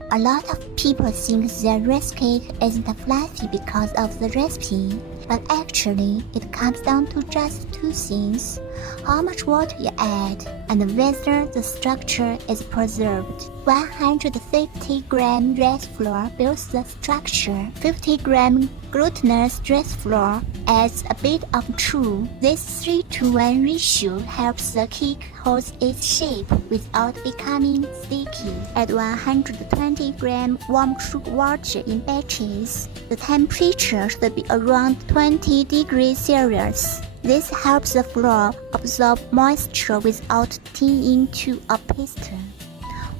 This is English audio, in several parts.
A lot of people think that rice cake isn't fluffy because of the recipe, but actually it comes down to just two things: how much water you add and whether the structure is preserved. 150g rice flour builds the structure. 50g glutinous rice flour adds a bit of true. This 3-to-1 ratio helps the cake hold its shape without becoming sticky. Add 120g warm sugar water in batches. The temperature should be around 20 degrees Celsius. This helps the flour absorb moisture without turning into a paste.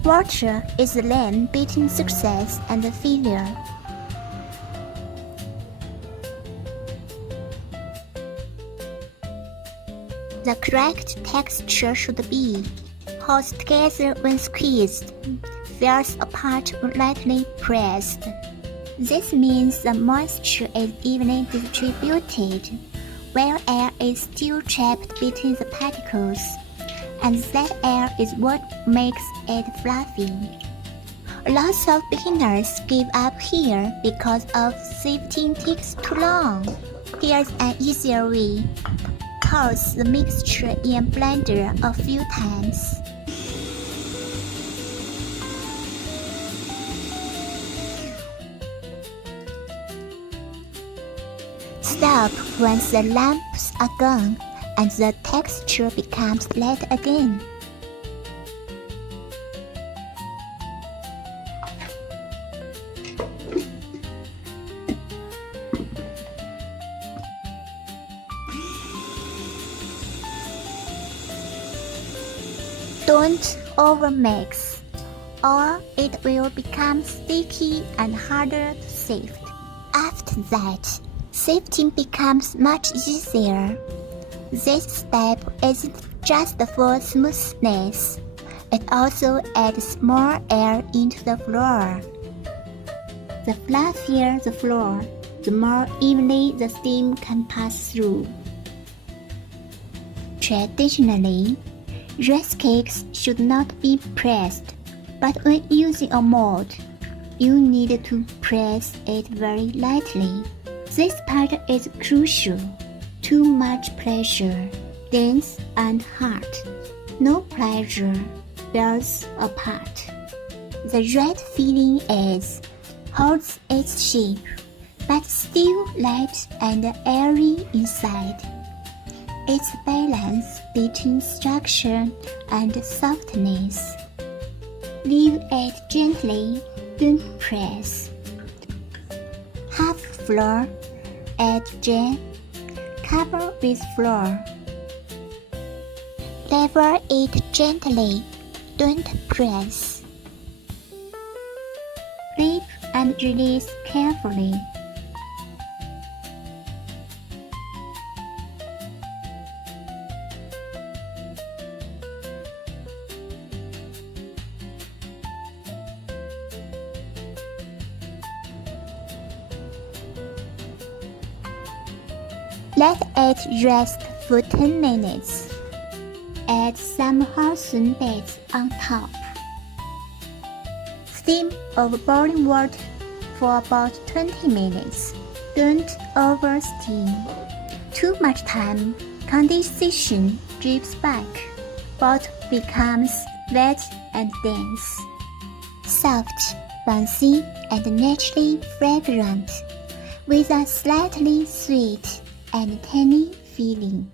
Water is the line between success and failure. The correct texture should be hold together when squeezed, falls apart when lightly pressed. This means the moisture is evenly distributed, while air is still trapped between the particles, and that air is what makes it fluffy. Lots of beginners give up here because of sifting takes too long. Here's an easier way. Toss the mixture in a blender a few times. Stop once the lumps are gone and the texture becomes light again. Don't overmix, or it will become sticky and harder to sift. After that, sifting becomes much easier. This step isn't just for smoothness, it also adds more air into the flour. The fluffier the flour, the more evenly the steam can pass through. Traditionally, rice cakes should not be pressed, but when using a mold, you need to press it very lightly. This part is crucial. Too much pressure, dense and hard. No pressure, falls apart. The right filling is holds its shape, but still light and airy inside. It's balance between structure and softness. Leave it gently, don't press. Half flour, add jam, cover with flour. Lever it gently, don't press. Flip and release carefully. Let it rest for 10 minutes. Add some Hawthorn bits on top. Steam over boiling water for about 20 minutes. Don't oversteam. Too much time, condensation drips back. Bottom becomes wet and dense. Soft, bouncy, and naturally fragrant, with a slightly sweet and tangy feeling.